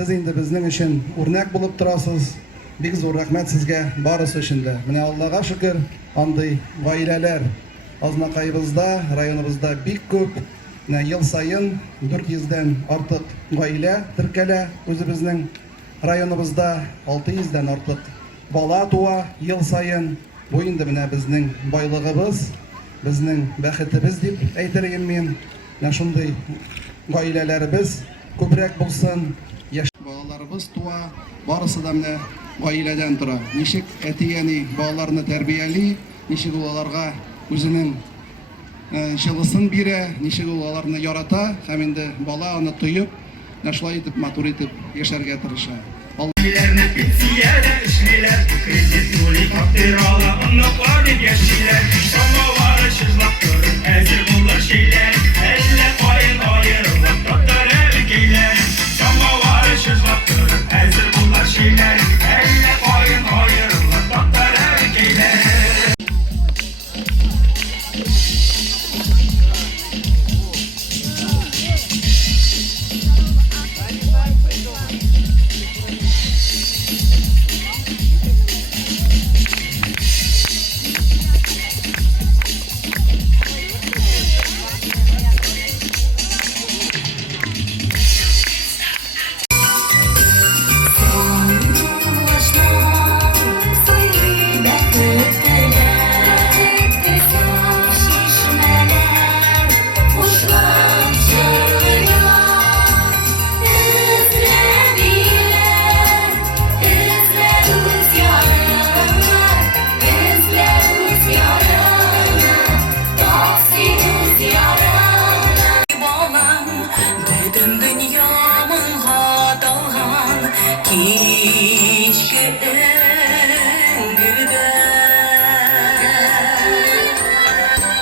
Siz inде безнең өчен үрнәк булып торасыз. Бик зур рәхмәт сезгә барысы өчен дә. Менә Аллага шөкер, андый гаиләләр Азнакайыбызда, районыбызда бик күп. Ел сайын 400-дән артык гаилә теркәлә үзебезнең районыбызда, 600-дән артык бала туа ел сайын. Бу инде менә безнең байлыгыбыз, безнең бәхетебез дип әйтергә мин. Шундый гаиләләребез күбрәк булсын. Балаларыбыз туа, барысы да менә гаиләдән тора. Ничек әти-әни балаларны тәрбияли, ничек аларга үзенең җылысын бирә, ничек аларны ярата, һәм инде бала аны тоеп, шулай итеп матур итеп яшәргә тырыша. Илләрне пенсиядә эшлиләр, кредит юли фактурала, онлыклар дип яшиләр. Самавары чыжлап торып, әзер булыр шәйләр, әллә кайын аерылып тоттыр әбекәйләр. Самавары чыжлап торып, әзер булыр шәйләр, әллә кайын аерылып тоттыр әбекәйләр.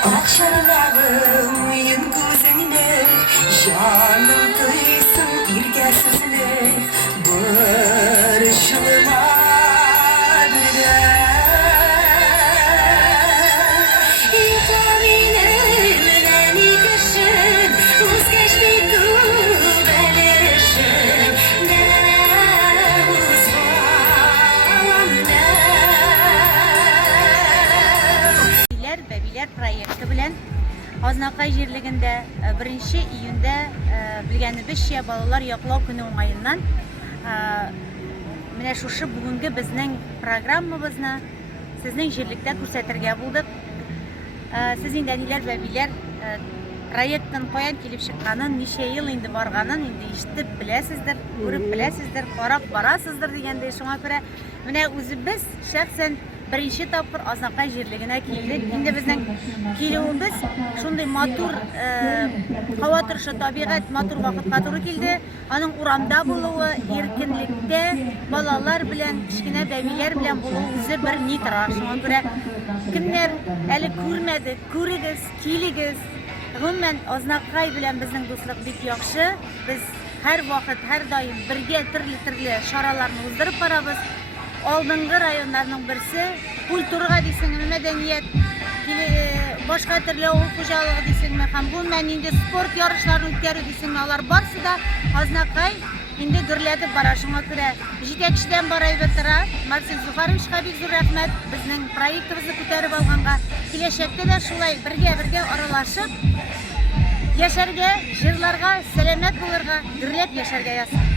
Akşarlağım uyun gözüne, canım kıysın irgəsizle, barışılma bile. Yıkaminen ikişin, uzgeçtik gübelişin, ne uzman ne. Бәбиләр проекты белән Азнакай җирлегендә 1 июньдә белгәнебезчә балалар яклау көне уңаеннан менә шушы бүгенге безнең программабызны сезнең җирлектә күрсәтергә булдык. Сез инде әниләр, бәбиләр проекттан каян килеп чыкканын, ничә ел инде барганын инде ишетеп беләсездер, күреп беләсездер, карап барасыздыр дигәндәй. Шуңа күрә менә үзебез шәхсән birinci тапкыр Азнакай җирлегенә килдек. Инде безнең килүебез шундый матур һава торышы, табигать матур вакытка туры килде. Аның урамда булуы, иркенлектә балалар белән, кичкенә бәбиләр белән булуы үзе бер ни тора. Шуңа күрә кемнәр әле күрмәде, күрегез, килегез. Гомумән Азнакай белән безнең дуслык бик яхшы. Без һәр вакыт, һәр даим бергә төрле чараларны уздырып барабыз. Алдынгы районнарның берсе культурага дисеңме, мәдәният, башка төрле авыл хуҗалыгы дисеңме, һәм гомумән инде спорт ярышларын үткәрү дисеңме, алар барсы да Азнакай инде гөрләтеп бара. Шуңа күрә җитәкчедән барайбы тора. Марсин Зуфаровичка бик зур рәхмәт безнең проектыбызны күтәреп алганга. Киләчәктә дә шулай бергә аралашып яшәргә, җырларга, сәламәт булырга, гөрләп яшәргә язсын.